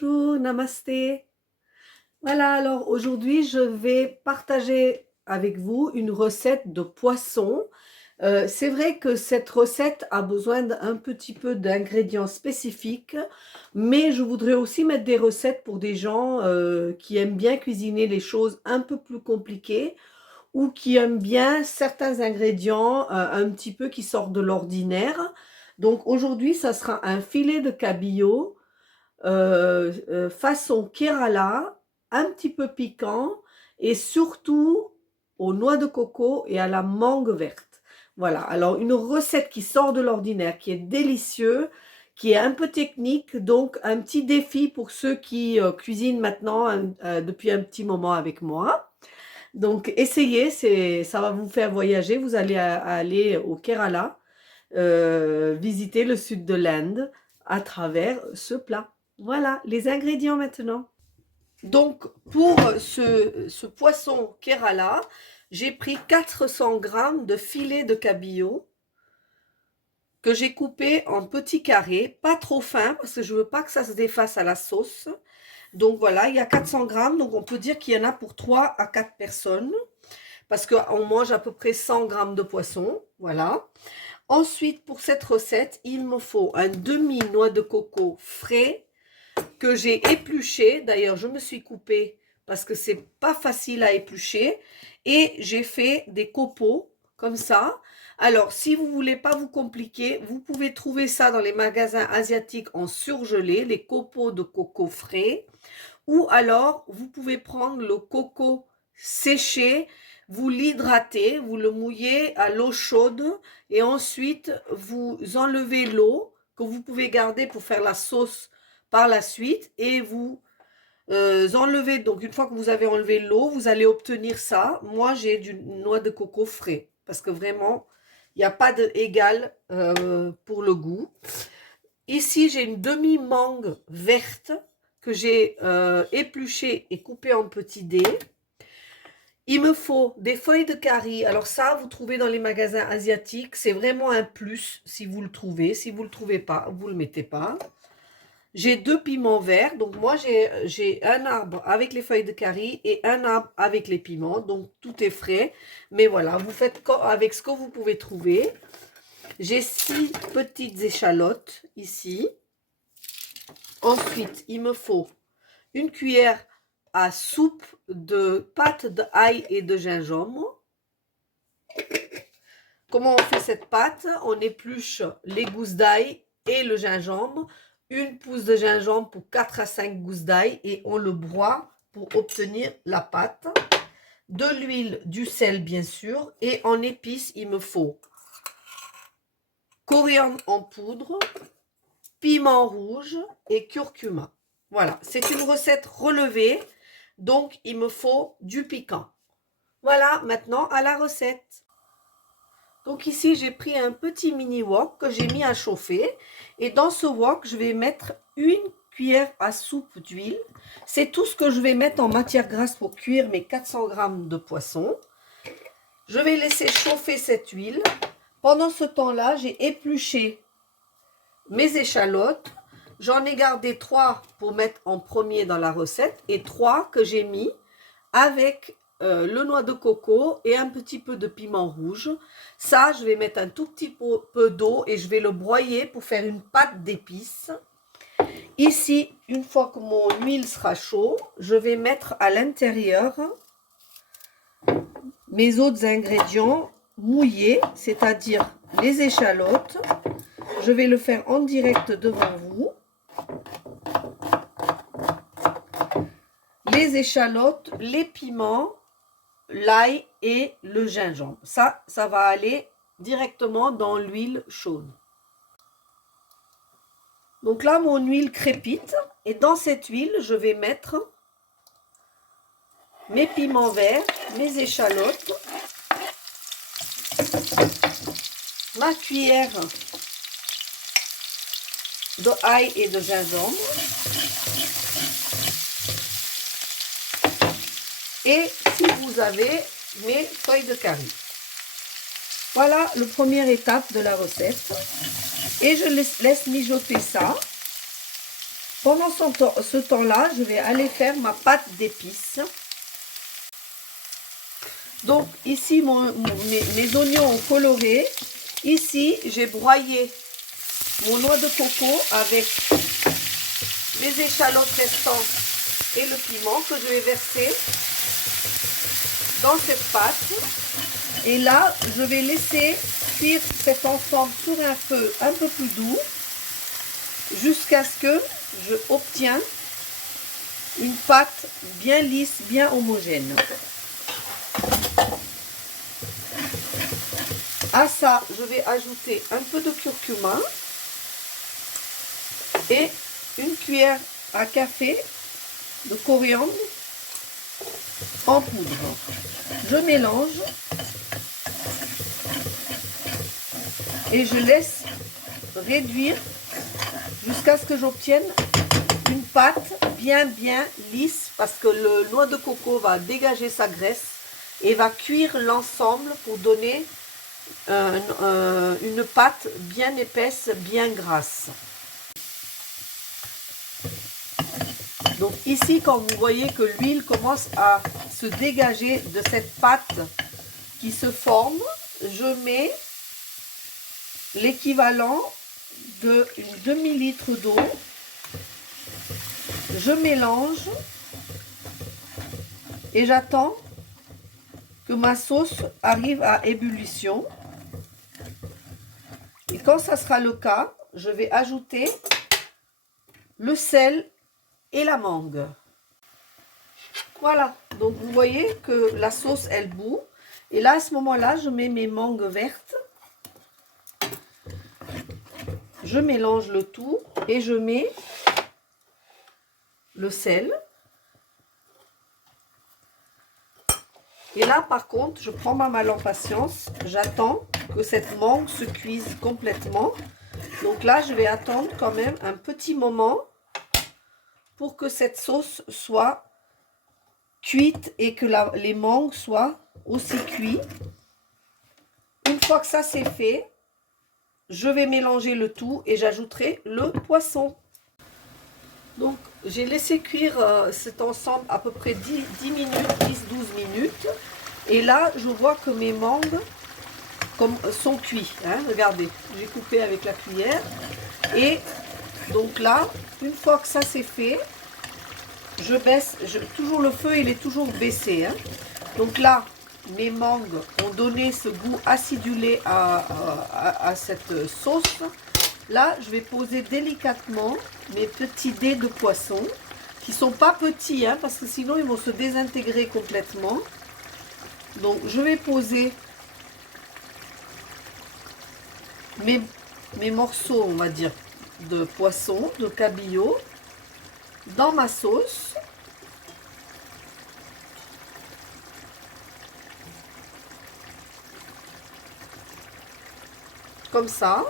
Bonjour, namasté. Voilà, alors aujourd'hui, je vais partager avec vous une recette de poisson. C'est vrai que cette recette a besoin d'un petit peu d'ingrédients spécifiques, mais je voudrais aussi mettre des recettes pour des gens qui aiment bien cuisiner les choses un peu plus compliquées ou qui aiment bien certains ingrédients un petit peu qui sortent de l'ordinaire. Donc aujourd'hui, ça sera un filet de cabillaud façon Kerala, un petit peu piquant et surtout aux noix de coco et à la mangue verte. Voilà, alors une recette qui sort de l'ordinaire, qui est délicieuse, qui est un peu technique, donc un petit défi pour ceux qui cuisinent maintenant depuis un petit moment avec moi. Donc essayez, ça va vous faire voyager, vous allez aller au Kerala, visiter le sud de l'Inde à travers ce plat. Voilà, les ingrédients maintenant. Donc, pour ce poisson Kerala, j'ai pris 400 grammes de filet de cabillaud que j'ai coupé en petits carrés, pas trop fins parce que je veux pas que ça se défasse à la sauce. Donc voilà, il y a 400 grammes, donc on peut dire qu'il y en a pour 3 à 4 personnes parce qu'on mange à peu près 100 grammes de poisson. Voilà. Ensuite, pour cette recette, il me faut un demi-noix de coco frais que j'ai épluché. D'ailleurs, je me suis coupée parce que c'est pas facile à éplucher. Et j'ai fait des copeaux comme ça. Alors, si vous voulez pas vous compliquer, vous pouvez trouver ça dans les magasins asiatiques en surgelé, les copeaux de coco frais. Ou alors, vous pouvez prendre le coco séché, vous l'hydratez, vous le mouillez à l'eau chaude et ensuite vous enlevez l'eau que vous pouvez garder pour faire la sauce par la suite et vous enlevez, donc une fois que vous avez enlevé l'eau, vous allez obtenir ça. Moi, j'ai du noix de coco frais parce que vraiment, il n'y a pas d'égal pour le goût. Ici, j'ai une demi-mangue verte que j'ai épluchée et coupée en petits dés. Il me faut des feuilles de curry. Alors ça, vous trouvez dans les magasins asiatiques. C'est vraiment un plus si vous le trouvez. Si vous ne le trouvez pas, vous ne le mettez pas. J'ai 2 piments verts. Donc moi, j'ai un arbre avec les feuilles de curry et un arbre avec les piments. Donc tout est frais. Mais voilà, vous faites avec ce que vous pouvez trouver. J'ai 6 petites échalotes ici. Ensuite, il me faut une cuillère à soupe de pâte d'ail et de gingembre. Comment on fait cette pâte? On épluche les gousses d'ail et le gingembre, une pousse de gingembre pour 4 à 5 gousses d'ail et on le broie pour obtenir la pâte. De l'huile, du sel bien sûr et en épices, il me faut coriandre en poudre, piment rouge et curcuma. Voilà, c'est une recette relevée, donc il me faut du piquant. Voilà, maintenant à la recette. Donc ici, j'ai pris un petit mini wok que j'ai mis à chauffer. Et dans ce wok, je vais mettre une cuillère à soupe d'huile. C'est tout ce que je vais mettre en matière grasse pour cuire mes 400 grammes de poisson. Je vais laisser chauffer cette huile. Pendant ce temps-là, j'ai épluché mes échalotes. J'en ai gardé 3 pour mettre en premier dans la recette et 3 que j'ai mis avec le noix de coco et un petit peu de piment rouge. Ça, je vais mettre un tout petit peu d'eau et je vais le broyer pour faire une pâte d'épices. Ici, une fois que mon huile sera chaude, je vais mettre à l'intérieur mes autres ingrédients mouillés, c'est-à-dire les échalotes. Je vais le faire en direct devant vous. Les échalotes, les piments, l'ail et le gingembre. Ça va aller directement dans l'huile chaude. Donc là, mon huile crépite. Et dans cette huile, je vais mettre mes piments verts, mes échalotes, ma cuillère d'ail et de gingembre. Et si vous avez mes feuilles de curry. Voilà la première étape de la recette. Et je laisse mijoter ça Pendant ce temps-là, je vais aller faire ma pâte d'épices. Donc ici, mes oignons ont coloré. Ici, j'ai broyé mon noix de coco avec les échalotes restantes et le piment que je vais verser dans cette pâte. Et là, je vais laisser cuire cet ensemble sur un feu un peu plus doux jusqu'à ce que je obtienne une pâte bien lisse, bien homogène. À ça, je vais ajouter un peu de curcuma et une cuillère à café de coriandre en poudre. Je mélange et je laisse réduire jusqu'à ce que j'obtienne une pâte bien lisse, parce que le noix de coco va dégager sa graisse et va cuire l'ensemble pour donner une pâte bien épaisse, bien grasse. Donc ici, quand vous voyez que l'huile commence à se dégager de cette pâte qui se forme, je mets l'équivalent d'une demi-litre d'eau. Je mélange et j'attends que ma sauce arrive à ébullition. Et quand ça sera le cas, je vais ajouter le sel et la mangue. Voilà, donc vous voyez que la sauce elle bout. Et là, à ce moment-là, je mets mes mangues vertes. Je mélange le tout et je mets le sel. Et là, par contre, je prends ma mal en patience. J'attends que cette mangue se cuise complètement. Donc là, je vais attendre quand même un petit moment pour que cette sauce soit cuite et que les mangues soient aussi cuites. Une fois que ça c'est fait, je vais mélanger le tout et j'ajouterai le poisson. Donc j'ai laissé cuire cet ensemble à peu près 10 minutes, 10-12 minutes. Et là, je vois que mes mangues sont cuits. Hein, regardez, j'ai coupé avec la cuillère. Et donc là, une fois que ça c'est fait, je baisse, toujours le feu il est toujours baissé. Hein. Donc là, mes mangues ont donné ce goût acidulé à cette sauce. Là, je vais poser délicatement mes petits dés de poisson, qui ne sont pas petits, hein, parce que sinon ils vont se désintégrer complètement. Donc je vais poser mes morceaux, on va dire, de poisson, de cabillaud, dans ma sauce. Comme ça.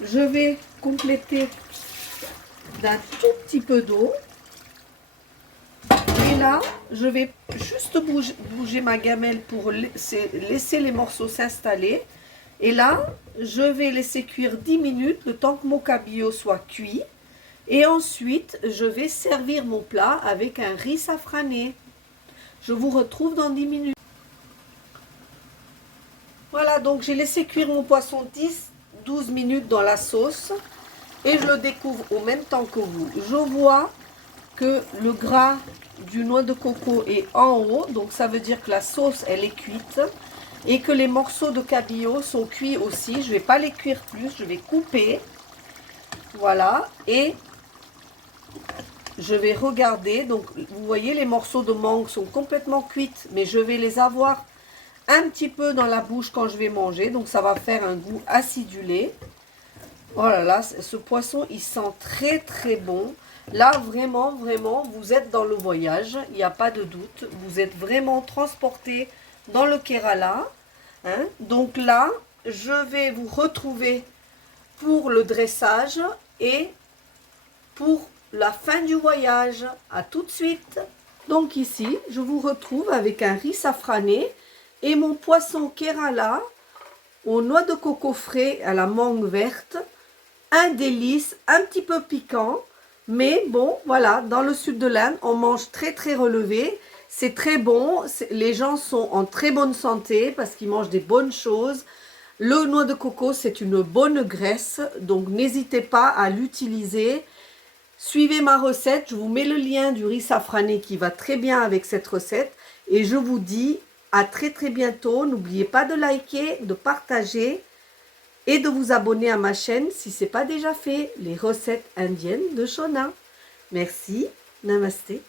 Je vais compléter d'un tout petit peu d'eau. Et là, je vais juste bouger ma gamelle pour laisser les morceaux s'installer. Et là, je vais laisser cuire 10 minutes, le temps que mon cabillaud soit cuit. Et ensuite, je vais servir mon plat avec un riz safrané. Je vous retrouve dans 10 minutes. Voilà, donc j'ai laissé cuire mon poisson 10-12 minutes dans la sauce. Et je le découvre au même temps que vous. Je vois que le gras du noix de coco est en haut. Donc ça veut dire que la sauce, elle est cuite. Et que les morceaux de cabillaud sont cuits aussi. Je ne vais pas les cuire plus, je vais couper. Voilà. Et je vais regarder. Donc vous voyez, les morceaux de mangue sont complètement cuites. Mais je vais les avoir un petit peu dans la bouche quand je vais manger. Donc ça va faire un goût acidulé. Oh là là, ce poisson, il sent très très bon. Là, vraiment, vous êtes dans le voyage, il n'y a pas de doute. Vous êtes vraiment transporté dans le Kerala. Hein. Donc là, je vais vous retrouver pour le dressage et pour la fin du voyage. À tout de suite. Donc ici, je vous retrouve avec un riz safrané et mon poisson Kerala aux noix de coco frais à la mangue verte. Un délice, un petit peu piquant, Mais bon, voilà, dans le sud de l'Inde, on mange très très relevé. C'est très bon. Les gens sont en très bonne santé parce qu'ils mangent des bonnes choses. Le noix de coco, c'est une bonne graisse, donc n'hésitez pas à l'utiliser. Suivez ma recette, je vous mets le lien du riz safrané qui va très bien avec cette recette. Et je vous dis à très très bientôt. N'oubliez pas de liker, de partager et de vous abonner à ma chaîne si ce n'est pas déjà fait, les recettes indiennes de Shona. Merci, namasté.